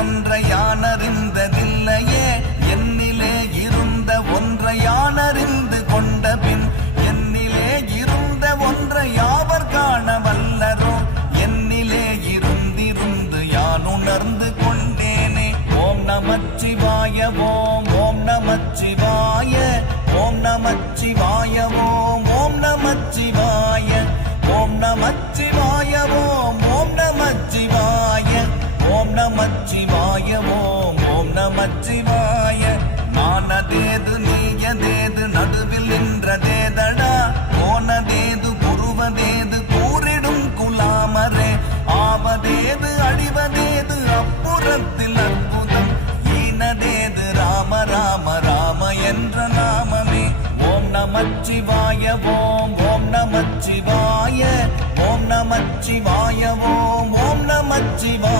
ஒன்றை யான் அறிந்ததில்லையே என்னிலே இருந்த ஒன்றை யான் அறிந்து கொண்ட பின் என்னிலே இருந்த ஒன்றை யாவர் காண வல்லரோ என்னிலே இருந்திருந்து யான் உணர்ந்து கொண்டேனே. ஓம் நமச்சிவாய ஓம் ஓம் நமச்சிவாய ஓம் நமச்சிவாய ஓம் ஓம் நமச்சிவாய ஓம் நமச்சிவாய ஓம் ஓம் நமச்சிவாய ஓம் நமச்சிவாய ஓம் ஓம் நமச்சிவாய. நானதேது நீயதேது நடுவில் நின்றதேதடா போனதேது புருவதேது கூறிடும் குலாமரே ஆவதேது அழிவதேது அப்புறத்தில் அற்புதம் ஈனதேது ராம ராம ராம என்ற நாமமே. ஓம் நமச்சிவாய ஓம் ஓம் நமச்சிவாய ஓம் நமச்சிவாய ஓம் ஓம் நமச்சிவாய.